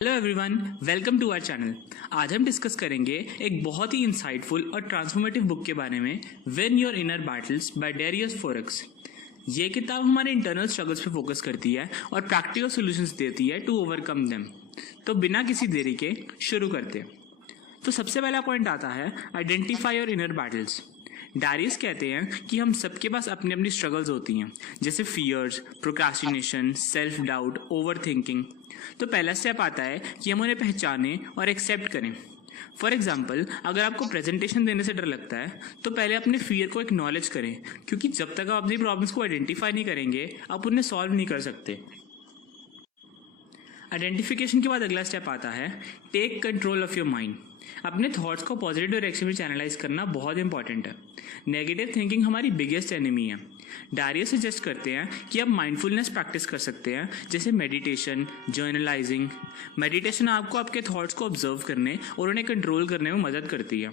Hello everyone, welcome to our channel. आज हम discuss करेंगे एक बहुत ही इंसाइटफुल और ट्रांसफॉर्मेटिव बुक के बारे में, when your inner battles by Darius Foroux. ये किताब हमारे इंटरनल स्ट्रगल्स पे फोकस करती है और प्रैक्टिकल सॉल्यूशंस देती है टू ओवरकम देम। तो बिना किसी देरी के शुरू करते हैं। तो सबसे पहला पॉइंट आता है identify your inner battles. Darius कहते हैं कि हम सबके पास अपनी अपनी स्ट्रगल्स होती हैं, जैसे fears, procrastination, self doubt, overthinking. तो पहला स्टेप आता है कि हम उन्हें पहचानें और एक्सेप्ट करें। फॉर एग्जाम्पल, अगर आपको प्रेजेंटेशन देने से डर लगता है तो पहले अपने फियर को एक्नॉलेज करें, क्योंकि जब तक आप अपनी प्रॉब्लम्स को आइडेंटिफाई नहीं करेंगे आप उन्हें सॉल्व नहीं कर सकते। आइडेंटिफिकेशन के बाद अगला स्टेप आता है take control of your mind. अपने थॉट्स को पॉजिटिव डायरेक्शन में चैनलाइज करना बहुत इंपॉर्टेंट है। नेगेटिव थिंकिंग हमारी बिगेस्ट एनिमी है। डैरियस सजेस्ट करते हैं कि आप माइंडफुलनेस प्रैक्टिस कर सकते हैं, जैसे मेडिटेशन, जर्नलाइजिंग। मेडिटेशन आपको आपके थॉट्स को ऑब्जर्व करने और उन्हें कंट्रोल करने में मदद करती है।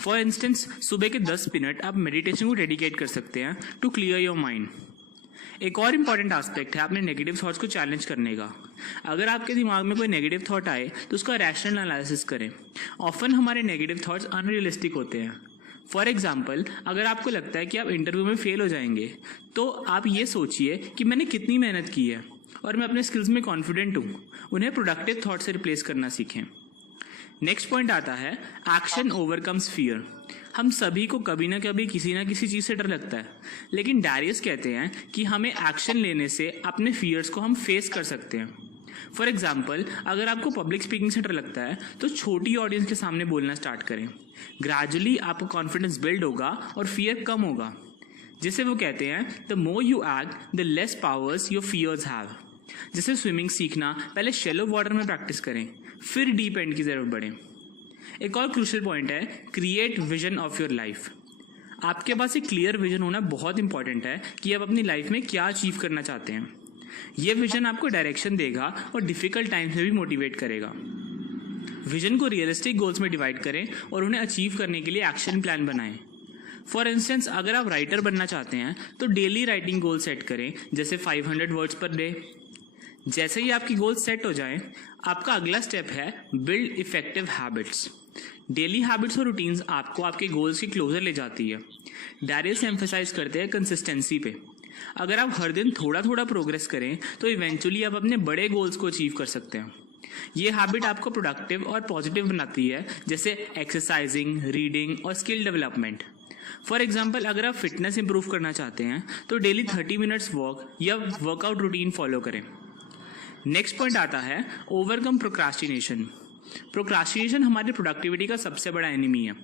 फॉर इंस्टेंस, सुबह के 10 मिनट आप मेडिटेशन को डेडिकेट कर सकते हैं टू क्लियर योर माइंड। एक और इम्पॉर्टेंट एस्पेक्ट है अपने नेगेटिव थॉट्स को चैलेंज करने का। अगर आपके दिमाग में कोई नेगेटिव थॉट आए तो उसका रैशनल एनालिसिस करें। ऑफन हमारे नेगेटिव थॉट्स अनरियलिस्टिक होते हैं। फॉर एग्जाम्पल, अगर आपको लगता है कि आप इंटरव्यू में फेल हो जाएंगे तो आप ये सोचिए कि मैंने कितनी मेहनत की है और मैं अपने स्किल्स में कॉन्फिडेंट हूँ। उन्हें प्रोडक्टिव थॉट से रिप्लेस करना सीखें। नेक्स्ट पॉइंट आता है एक्शन ओवरकम्स फियर। हम सभी को कभी ना कभी किसी ना किसी चीज़ से डर लगता है, लेकिन डैरियस कहते हैं कि हमें एक्शन लेने से अपने फियर्स को हम फेस कर सकते हैं। फॉर एग्जाम्पल, अगर आपको पब्लिक स्पीकिंग से डर लगता है तो छोटी ऑडियंस के सामने बोलना स्टार्ट करें। ग्रेजुअली आपको कॉन्फिडेंस बिल्ड होगा और फियर कम होगा। जिसे वो कहते हैं the more you act the less powers your fears have. जैसे स्विमिंग सीखना, पहले शैलो वाटर में प्रैक्टिस करें, फिर डीप एंड की जरूरत पड़े। एक और क्रूशियल पॉइंट है create vision of your life. आपके पास एक क्लियर विजन होना बहुत इंपॉर्टेंट है कि आप अपनी लाइफ में क्या अचीव करना चाहते हैं। यह विजन आपको डायरेक्शन देगा और डिफिकल्ट टाइम्स में भी मोटिवेट करेगा। विजन को रियलिस्टिक गोल्स में डिवाइड करें और उन्हें अचीव करने के लिए एक्शन प्लान बनाएं। फॉर इंस्टेंस, अगर आप राइटर बनना चाहते हैं तो डेली राइटिंग गोल सेट करें, जैसे 500 वर्ड्स पर डे। जैसे ही आपकी गोल सेट हो जाएं, आपका अगला स्टेप है build effective habits. Daily habits और रूटीन्स आपको आपके गोल्स के क्लोजर ले जाती है। डैरियस एम्फेसाइज करते हैं कंसिस्टेंसी पे। अगर आप हर दिन थोड़ा थोड़ा प्रोग्रेस करें तो इवेंचुअली आप अपने बड़े गोल्स को अचीव कर सकते हैं। ये हैबिट आपको प्रोडक्टिव और पॉजिटिव बनाती है, जैसे एक्सरसाइजिंग, रीडिंग और स्किल डेवलपमेंट। फॉर एग्जाम्पल, अगर आप फिटनेस इंप्रूव करना चाहते हैं तो डेली 30 मिनट्स वॉक या वर्कआउट रूटीन फॉलो करें। नेक्स्ट पॉइंट आता है ओवरकम प्रोक्रास्टिनेशन। प्रोक्रास्टिनेशन हमारी प्रोडक्टिविटी का सबसे बड़ा एनिमी है।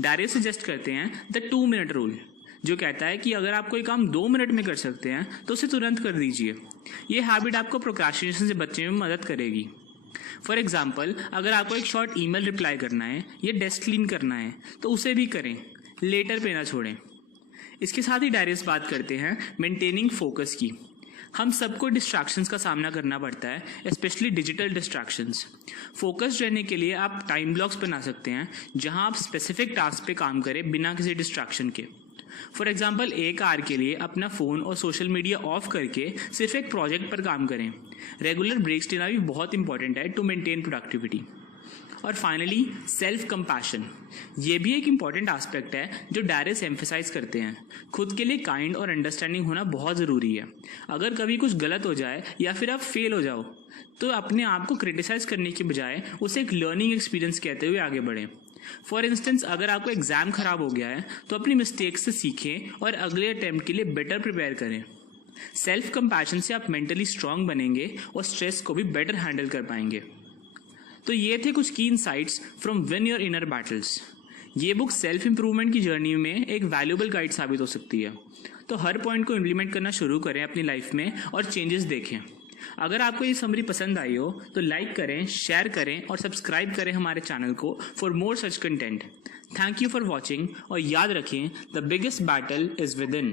डैरियस सजेस्ट करते हैं द 2 मिनट रूल, जो कहता है कि अगर आप कोई काम 2 मिनट में कर सकते हैं तो उसे तुरंत कर दीजिए। ये हैबिट आपको प्रोक्रास्टिनेशन से बचने में मदद करेगी। फॉर एग्जाम्पल, अगर आपको एक शॉर्ट ईमेल रिप्लाई करना है या डेस्क क्लीन करना है तो उसे भी करें, लेटर पे ना छोड़ें। इसके साथ ही डैरियस बात करते हैं मेंटेनिंग फोकस की। हम सबको डिस्ट्रैक्शंस का सामना करना पड़ता है, स्पेशली डिजिटल डिस्ट्रैक्शंस। फोकस्ड रहने के लिए आप टाइम ब्लॉक्स बना सकते हैं जहां आप स्पेसिफिक टास्क पे काम करें बिना किसी डिस्ट्रैक्शन के। फॉर एग्जाम्पल, 1 आवर के लिए अपना फ़ोन और सोशल मीडिया ऑफ करके सिर्फ एक प्रोजेक्ट पर काम करें। रेगुलर ब्रेक्स लेना भी बहुत इंपॉर्टेंट है टू मेंटेन प्रोडक्टिविटी। और फाइनली सेल्फ कंपैशन, ये भी एक इम्पॉर्टेंट एस्पेक्ट है जो डैरियस एम्फेसाइज करते हैं। खुद के लिए काइंड और अंडरस्टैंडिंग होना बहुत ज़रूरी है। अगर कभी कुछ गलत हो जाए या फिर आप फेल हो जाओ तो अपने आप को क्रिटिसाइज करने के बजाय उसे एक लर्निंग एक्सपीरियंस कहते हुए आगे बढ़ें। फॉर इंस्टेंस, अगर आपको एग्जाम खराब हो गया है तो अपनी मिस्टेक्स से सीखें और अगले अटेम्प्ट के लिए बेटर प्रिपेयर करें। सेल्फ कंपैशन से आप मेंटली स्ट्रांग बनेंगे और स्ट्रेस को भी बेटर हैंडल कर पाएंगे। तो ये थे कुछ की insights from when your inner battles. ये बुक सेल्फ इंप्रूवमेंट की जर्नी में एक वैल्यूएबल गाइड साबित हो सकती है। तो हर पॉइंट को इम्प्लीमेंट करना शुरू करें अपनी लाइफ में और चेंजेस देखें। अगर आपको ये समरी पसंद आई हो तो लाइक करें, शेयर करें और सब्सक्राइब करें हमारे चैनल को for more such content. Thank you for watching और याद रखें the biggest battle is with in.